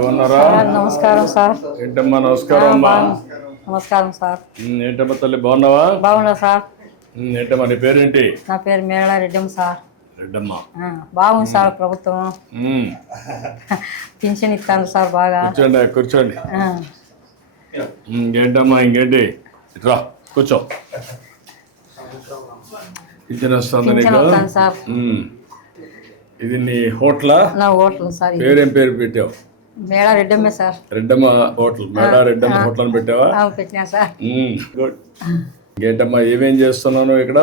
బాగున్నారా? నమస్కారం సార్. ఏంటమ్మా నమస్కారం అమ్మా? నమస్కారం సార్. ఏంటమ్మా తల్లి బాగున్నావా? బాగున్నా సార్. ఏంటమ్మా నీ పేరేంటి? నా పేరు మేళ రెడ్డమ్మ సార్. రెడ్డమ్మ. బాగుంది సార్ ప్రభుత్వం. పింఛన్ ఇస్తాను సార్ బాగా. కూర్చోండి కూర్చోండి. ఇంకేంటమ్మా ఇంకేంటి? ఇట్రా కూర్చో. వస్తుంది పింఛన్ నీకు వస్తాను సార్ ఇది నీ హోటలా? నా హోటల్ సార్ పేరేం పేరు పెట్టావు? రెడ్డమ్మే సార్. రెడ్డమ్మ హోటల్. మేడా రెడ్డమ్మ హోటల్ అని పెట్టావా? ఆ, పెట్టినా సార్. గుడ్. ఏమేం చేస్తున్నాను ఇక్కడ?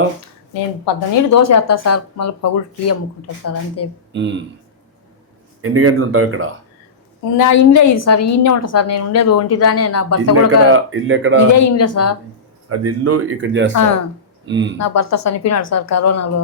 నేను దోశ వేస్తా సార్. మళ్ళీ పగులు టీ అమ్ముకుంటా సార్ అంతే. ఉమ్. ఎన్ని గంటలు ఉంటావు ఇక్కడ? నా ఇది సార్ ఈయనే ఉంటా సార్. నేను ఉండేది ఒంటిదానే నా భర్త ఇల్లు కూడా ఎక్కడ? ఇల్లు ఎక్కడ? ఇదే ఇండ్లే సార్. అది ఇల్లు ఇక్కడ ఉమ్, నా భర్త చనిపోయినాడు సార్ కరోనాలో.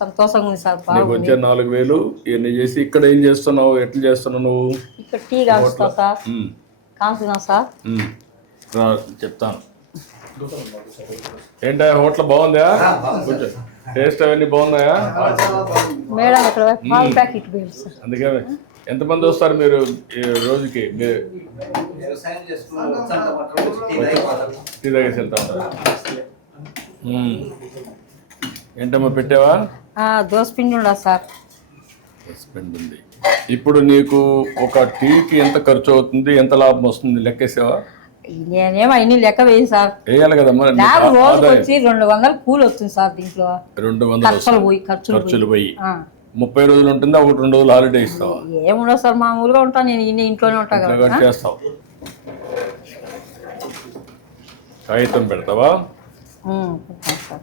సంతోషంగా ఉంది సార్ నీకు వచ్చే నాలుగు వేలు ఇవన్నీ చేసి ఇక్కడ ఏం చేస్తున్నావు ఎట్లా చేస్తున్నావు నువ్వు? ఇక్కడ టీ కాస్తా సార్. ఉమ్. సార్? ఉమ్. రా, చెప్తాను. ఏంటా హోటల్ బాగుందా? కొంచెం టేస్ట్ అవన్నీ బాగున్నాయా? మేడం ఇక్కడ పాలు ప్యాకెట్ సార్. అందుకే ఎంతమంది వస్తారు మీరు ఈ రోజుకి? మీరు టీ తాగేసి వెళ్తా ఉంటారా. ఉమ్. ఏంటమ్మా పెట్టావా? ఆ, దోశ పిండి ఉండదు సార్. హస్బెండ్ ఉంది. ఇప్పుడు నీకు ఒక టీకి ఎంత ఖర్చు అవుతుంది ఎంత లాభం వస్తుంది లెక్కేసావా? నేనేమో అన్ని లెక్క వేయి సార్. వేయాలి కదమ్మా నీకు నాకు రోజుకి వచ్చి రెండు వందలు కూలి వస్తుంది సార్ దీంట్లో. రెండు వందలు ఖర్చులు పోయి ఖర్చులు పోయి. ఖర్చులు పోయి. ముప్పై రోజులు ఉంటుందా ఒకటి రెండు రోజులు హాలిడే ఇస్తావా? ఏముండదు సార్ మామూలుగా ఉంటాను నేను ఇన్ని ఇంట్లోనే ఉంటా కదా. చేస్తావు. కాగితం పెడతావా? సార్.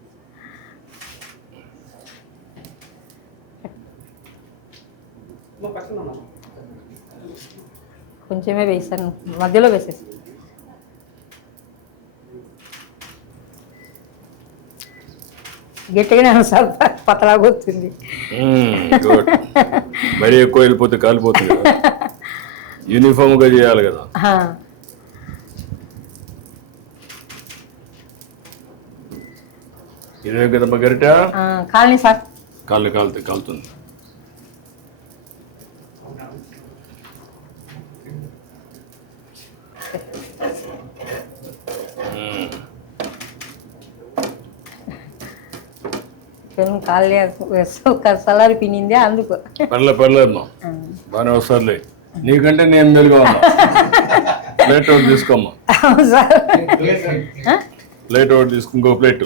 కొంచెమే వేసాను. మధ్యలో వేసేసి. గట్టిగానే సార్ పతలాగా వచ్చింది గుడ్ మరీ ఎక్కువ వెళ్ళిపోతే కాలిపోతుంది యూనిఫామ్గా చేయాలి కదా. ఆ, ఇదే కదమ్మా గరిట? ఆ, కాలనీ సార్. కాళ్ళు కాలుతుంది కాలుతుంది. పెను కాలనీ సలారి పినిందే అందుకు. పర్లే పర్లేదమ్మా. బాగానే వస్తారులే. నీకంటే నేను మెలుగా ఉన్నా. ప్లేట్ ఒకటి తీసుకోమ్మా. అవును సార్. ఆ? ప్లేట్ ఒకటి తీసుకో ఇంకో ప్లేట్.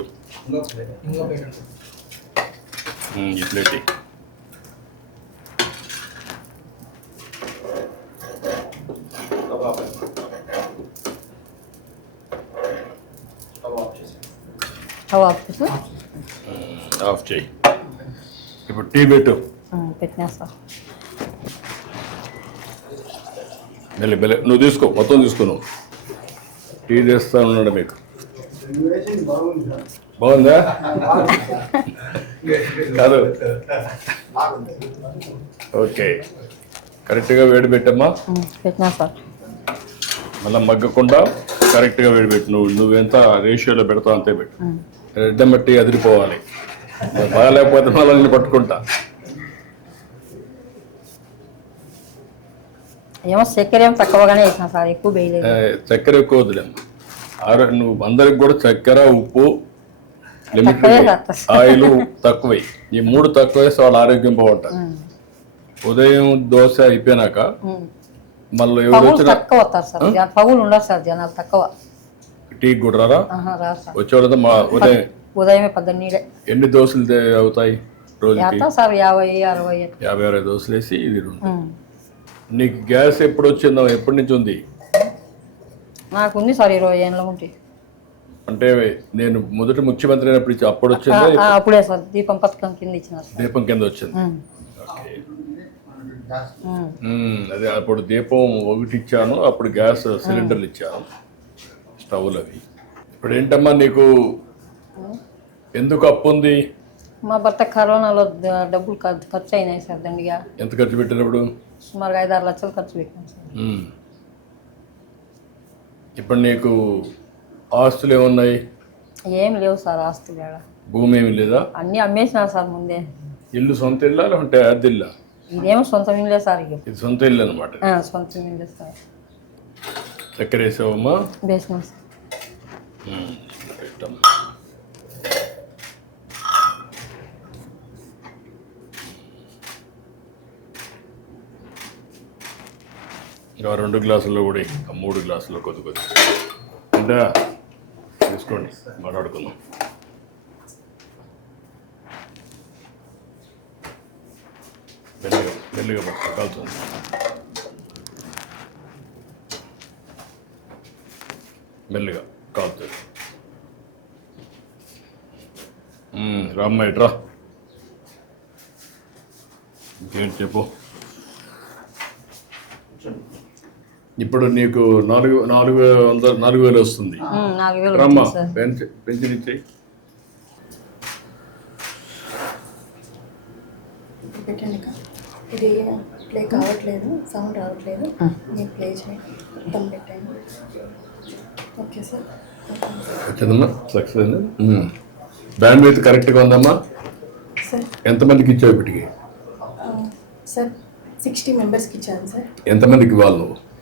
ఇంకో ప్లేట్ ఇంకో ప్లేట్ ఉంటుంది. ఈ ప్లేట్. కబాబ్ కబాబ్ చేసి స్టవ్ ఆఫ్ చేసి ఆఫ్ చేయి ఇప్పుడు టీ పెట్టు. పెట్టినా సార్ నువ్వు తీసుకో మొత్తం తీసుకో నువ్వు. టీ చేస్తా ఉన్నాడు మీకు. బాగుందా? కాదు. ఓకే. కరెక్ట్గా వేడి పెట్టమ్మా. పెట్టినా సార్ మళ్ళీ మగ్గకుండా కరెక్ట్గా వేడి పెట్టు. నువ్వు నువ్వెంత రేషియోలో పెడతావు అంతే పెట్టు. రెడ్డం బట్టి అదిరిపోవాలి. బాగాలేకపోతే మళ్ళీ పట్టుకుంటా. ఏమో చక్కెర ఏమో తక్కువగానే వేసిన సార్ ఎక్కువ వేయలేదు. ఏ, చక్కెర ఎక్కువ వద్దులేమ్మా ఆరో నువ్వు అందరికి కూడా చక్కెర ఉప్పు లిమిట్. ఆయిల్ తక్కువై. ఈ మూడు తక్కువ వేస్తే వాళ్ళ ఆరోగ్యం బాగుంటుంది. ఉదయం దోశ అయిపోయినాక. మళ్ళీ ఎవరు వచ్చినా తక్కువ వస్తారు సార్ పగులు ఉండరు సార్ జనాలు తక్కువ. టీ కూడా రారా వచ్చేవాళ్ళతో మా ఉదయం ఉదయమే పద్దెనిమిదే. ఎన్ని దోశలు అవుతాయి రోజుకి? సార్ యాభై అరవై యాభై అరవై దోశలు వేసి ఇది. నీకు గ్యాస్ ఎప్పుడు వచ్చిందో ఎప్పటి నుంచి ఉంది నాకు ఉంది సార్ ఇరవై ఏళ్ళ ఉంటే అంటే నేను మొదటి ముఖ్యమంత్రి అయినప్పుడు ఇచ్చి- అప్పుడు వచ్చిందా అప్పుడే సార్ దీపం పథకం కింద ఇచ్చినారు దీపం కింద వచ్చింది. అదే అప్పుడు దీపం ఒకటి ఇచ్చాను అప్పుడు గ్యాస్ సిలిండర్లు ఇచ్చాను స్టవ్లు అవి ఇప్పుడు ఏంటమ్మా నీకు ఎందుకు అప్పు ఉంది? మా భర్త కరోనాలో డబ్బులు ఖర్చు అయినాయి సార్ దండిగా. ఎంత ఖర్చు పెట్టినప్పుడు? సుమారుగా ఐదు ఆరు లక్షలు ఖర్చు పెట్టాం సార్. ఇప్పుడు నీకు ఆస్తులు ఏమున్నాయి? ఏం లేవు సార్ ఆస్తులు ఆడ భూమి ఏమి లేదా? అన్నీ అమ్మేసినారు సార్ ముందే. ఇల్లు సొంత ఇల్లా లేకుంటే అద్దె ఇల్లా? ఇదేమో సొంత ఇల్లే సార్ ఇక. ఇది సొంత ఇల్లు అనమాట సొంత ఇల్లే సార్. చక్కెర వేసావమ్మా? వేసినాం సార్. ఇంకా రెండు గ్లాసుల్లో కూడా మూడు గ్లాసుల్లో కొద్ది కొద్ది. అంటే తీసుకోండి మాట్లాడుకుందాం. మెల్లిగా మెల్లిగా పట్టు మెల్లిగా కాలుతుంది రామ్మ ఎట్రా ఇంకేంటి చెప్పు? ఇప్పుడు నీకు నాలుగు నాలుగు వందల నాలుగు వేలు వస్తుంది. ఉమ్, నాలుగు వేలు రమ్మ వచ్చింది సార్. పెంచి పెన్షన్. ఇది ప్లే కావట్లేదు సౌండ్ రావట్లేదు. మీరు ప్లే చేయండి మొత్తం పెట్టండి. Okay sir. వచ్చిందమ్మా సక్సెస్ అయింది బ్యాండ్ విత్ కరెక్ట్గా ఉందమ్మా? సార్. ఎంతమందికి ఇచ్చావు ఇప్పటికి? సార్ సిక్స్టీ మెంబర్స్కి ఇచ్చాను సార్. ఎంతమందికి ఇవ్వాలి నువ్వు?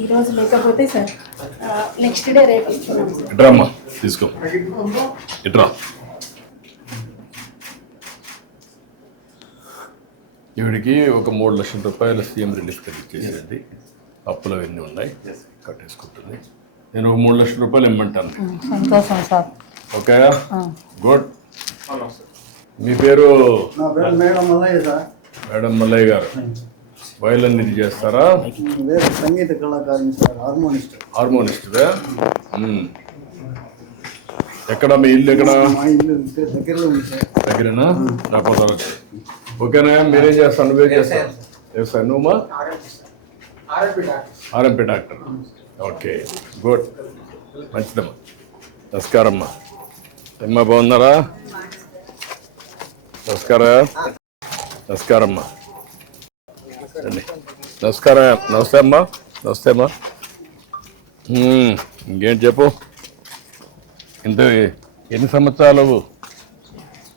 మ్మ్. ఈ రోజు లేకపోతే సార్ నెక్స్ట్ డే రేపు ఇస్తున్నాం సార్. తీసుకో. ఇట్రా. ఈవిడికి ఒక మూడు లక్షల రూపాయల సీఎం రిలీఫ్ కింద ఇచ్చేసేయండి. అప్పులు అవన్నీ ఉన్నాయి. కట్టేసుకుంటుంది నేను ఒక మూడు లక్షల రూపాయలు ఇమ్మంటాను. సంతోషం సార్. ఓకే. గుడ్. మీ పేరు? నా పేరు madam Mallayya sir. Madam Mallayya garu. Violin ఇది చేస్తారా సంగీత కళాకారుని సార్ హార్మోనిస్ట్. హార్మోనిస్ట్దే. ఎక్కడ మీ ఇల్లు ఎక్కడ? మా ఇల్లు ఇక్కడ దగ్గరలో ఉంది సార్ దగ్గరేనా. ఓకేనా? మీరేం చేస్తాను నువ్వేం చేస్తావు? చేస్తాను నువ్వు ఆర్ఎంపీ డాక్టర్. ఓకే. గుడ్. మంచిదమ్మా. నమస్కారం అమ్మా అమ్మా బాగున్నారా? నమస్కారం? నమస్కారం అమ్మా రండి. నమస్కారం నమస్తే అమ్మా వస్తేమా మ్మ్. ఇంకేం చెప్పు? ఇంత ఎన్ని సంవత్సరాలు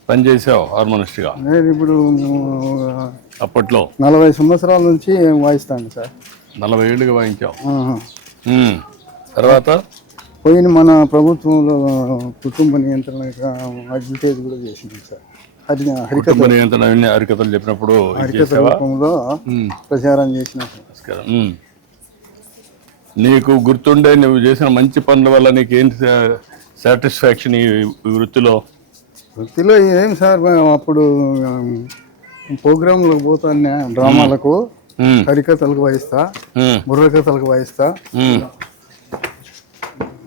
పనిచేసావు హార్మోనిస్ట్గా? నేను ఇప్పుడు అప్పట్లో? నలభై సంవత్సరాల నుంచి వాయిస్తాను సార్. నలభై ఏళ్ళుగా వాయించావు? ఆహా. తర్వాత? పోయిన మన ప్రభుత్వంలో కుటుంబ నియంత్రణ అడ్వర్టైజ్ కూడా చేసింది సార్. హరి హరికథ నియంత్రణ అన్ని హరికథలు చెప్పినప్పుడు హరికథ రూపంలో. ప్రచారం చేసిన. నీకు గుర్తుండే నువ్వు చేసిన మంచి పనుల వల్ల నీకు ఏంటి సాటిస్ఫాక్షన్ ఈ వృత్తిలో వృత్తిలో ఏం సార్ అప్పుడు ప్రోగ్రాంలకు పోతాను డ్రామాలకు. హరికథలకు వాయిస్తా. బుర్రకథలకు వాయిస్తా.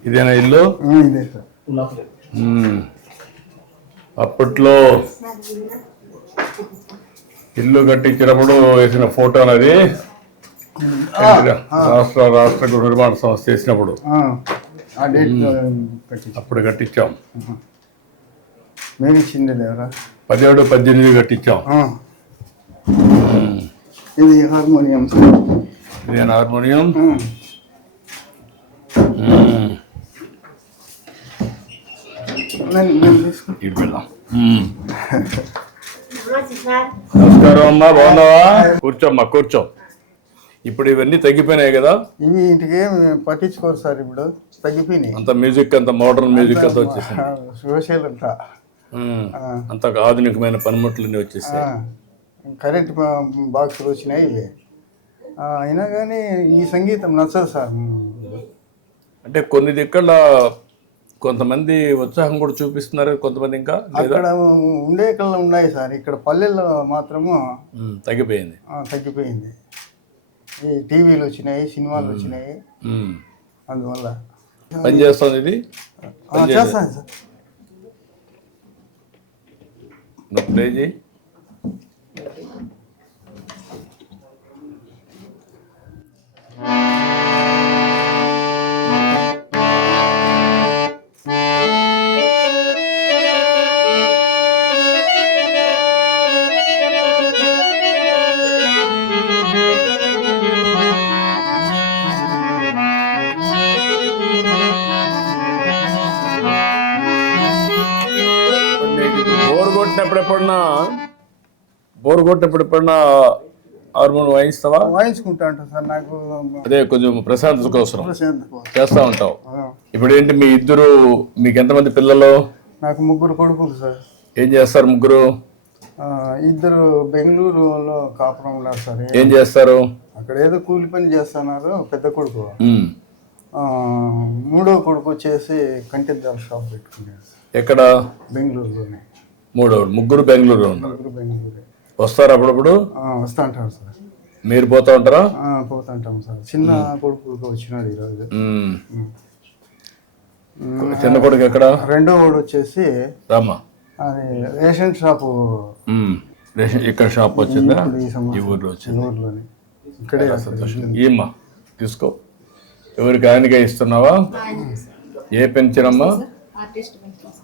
ఇదేనా ఇల్లు ఇదే సార్. అప్పట్లో ఇల్లు కట్టించినప్పుడు వేసిన ఫోటోలు అది రాష్ట్ర రాష్ట్ర గృహ నిర్మాణ సంస్థ చేసినప్పుడు. అప్పుడు కట్టించాం. మేము ఇచ్చింది లేవరా పదిహేడు పద్దెనిమిది కట్టించాం. ఇది హార్మోనియం ఇదే హార్మోనియం ఆ. మ్మ్. నేను నేను తీసుకుంటా ఇటు. నమస్కారం అమ్మా బాగున్నావా? కూర్చోమ్మా కూర్చో. ఇప్పుడు ఇవన్నీ తగ్గిపోయినాయి కదా? ఇవి ఇంటికి పట్టించుకోరు సార్ ఇప్పుడు తగ్గిపోయినాయి. అంత మ్యూజిక్ అంత మోడర్న్ మ్యూజిక్ అంతా వచ్చేసింది. సోషల్ అంతా. ఆధునికమైన పనిముట్లన్నీ వచ్చేసాయి. కరెంట్ బాక్సులు వచ్చినాయి ఇవి. అయినా కానీ ఈ సంగీతం నచ్చదు సార్. అంటే కొన్ని దిక్కల కొంతమంది ఉత్సాహం కూడా చూపిస్తున్నారు కొంతమంది ఇంకా అక్కడ ఉండే కళ్ళు ఉన్నాయి సార్. ఇక్కడ పల్లెల్లో మాత్రము. తగ్గిపోయింది. తగ్గిపోయింది. ఈ టీవీలు వచ్చినాయి సినిమాలు వచ్చినాయి. అందువల్ల పని చేస్తుంది ఇది? చేస్తాను సార్. ప్లే చేయి. బోర్ కొట్టినప్పుడు ఎప్పుడన్నా హార్మోన్ వాయిస్తావా వాయించుకుంటా ఉంటాను సార్ నాకు అదే కొంచెం ప్రశాంతత కోసం. చేస్తా ఉంటావు. ఇప్పుడు ఏంటి మీ ఇద్దరు మీకు ఎంతమంది పిల్లలు? నాకు ముగ్గురు కొడుకులు సార్. ఏం చేస్తారు ముగ్గురు? ఇద్దరు బెంగళూరులో కాపురం ఉన్నారు సార్. ఏం చేస్తారు? అక్కడ ఏదో కూలి పని చేస్తున్నారు పెద్ద కొడుకు. మూడో కొడుకు వచ్చేసి కంటిద్దాల షాప్ పెట్టుకున్నాడు సార్. ఎక్కడ? బెంగళూరులోనే. మూడో ముగ్గురు బెంగళూరు ఉన్నారు. ముగ్గురు బెంగళూరు వస్తారు అప్పుడప్పుడు? వస్తా ఉంటారు సార్. మీరు పోతా ఉంటారా? ఆ, పోతుంటాం సార్. చిన్న కొడుకు వచ్చినాడు ఈరోజు. చిన్న కొడుకు ఎక్కడ? రెండో వాడు వచ్చేసి రామ్మా అది రేషన్ షాపు. రేషన్ ఇక్కడ షాప్ వచ్చిందా? ఈ ఊర్లో వచ్చింది. ఊర్లోనే. ఇక్కడే సంతోషం. ఏమ్మా తీసుకో. ఎవరికి ఆయనకే ఇస్తున్నావా? ఏ పెన్షన్ అమ్మా? Artist pension.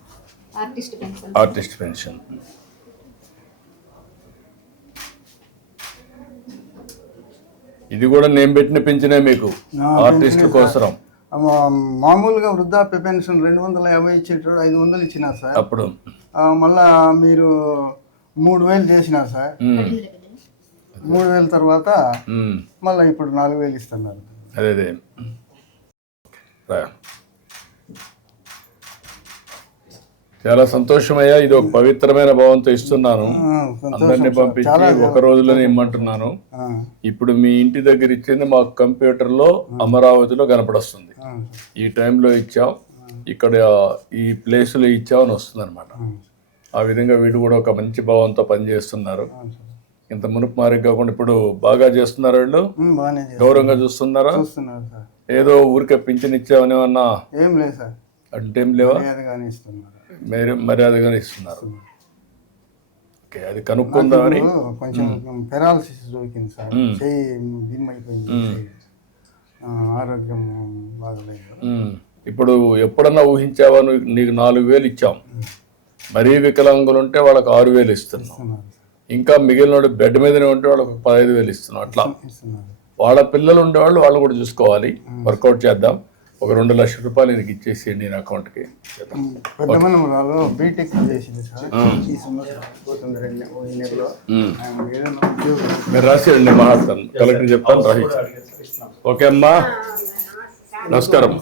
Artist pension artist pension ఇది కూడా నేను పెట్టిన పెంచినే మీకు ఆర్టిస్టుల కోసం మామూలుగా వృద్ధాప్య పెన్షన్ రెండు వందల యాభై ఇచ్చేటప్పుడు ఐదు వందలు ఇచ్చినారు సార్. అప్పుడు. మళ్ళా మీరు మూడు వేలు చేసినారు సార్. మూడు వేల తర్వాత. మళ్ళీ ఇప్పుడు నాలుగు వేలు ఇస్తున్నారు. అదే అదే రా. చాలా సంతోషమయ్యా. ఇది ఒక పవిత్రమైన భావంతో ఇస్తున్నాను. అందరినీ. పంపించి ఒక రోజులోనే ఇమ్మంటున్నాను. ఇప్పుడు మీ ఇంటి దగ్గర ఇచ్చింది మాకు కంప్యూటర్లో అమరావతిలో కనపడొస్తుంది. ఈ టైంలో ఇచ్చాం. ఇక్కడ ఈ ప్లేస్లో ఇచ్చాం అని వస్తుంది అనమాట ఆ విధంగా వీడు కూడా ఒక మంచి భావంతో పనిచేస్తున్నారు. ఇంత మునుపు మారికి కాకుండా ఇప్పుడు బాగా చేస్తున్నారు వీళ్ళు? గౌరవంగా చూస్తున్నారా. ఏదో ఊరికే పింఛన్ ఇచ్చామని అన్నా ఏం లేదు సార్. అంటే ఏం లేవా? మీరు మర్యాదగానే ఇస్తున్నారు. ఓకే అది కనుక్కుందామని కొంచెం పెరాలసిస్ దొరికింది సార్. చెయ్యి. ఆ, ఆరోగ్యం బాగలేదు. ఇప్పుడు ఎప్పుడన్నా ఊహించావా? నువ్వు నీకు నాలుగు వేలు ఇచ్చాం. మరీ వికలాంగులు ఉంటే వాళ్ళకి ఆరు వేలు ఇస్తున్నాం. ఇంకా మిగిలిన బెడ్ మీదనే ఉంటే వాళ్ళకి పదహైదు వేలు ఇస్తున్నాం. అట్లా. వాళ్ళ పిల్లలు ఉండేవాళ్ళు వాళ్ళు కూడా చూసుకోవాలి. వర్కౌట్ చేద్దాం. ఒక రెండు లక్షల రూపాయలు నీకు ఇచ్చేసేయండి నేను అకౌంట్కి బీటెక్ చేసింది సార్. ఈ సంవత్సరం మీరు రాసేయండి మాట్లాడతాను కలెక్టర్ చెప్తాను రాసి ఓకే అమ్మా. నమస్కారం.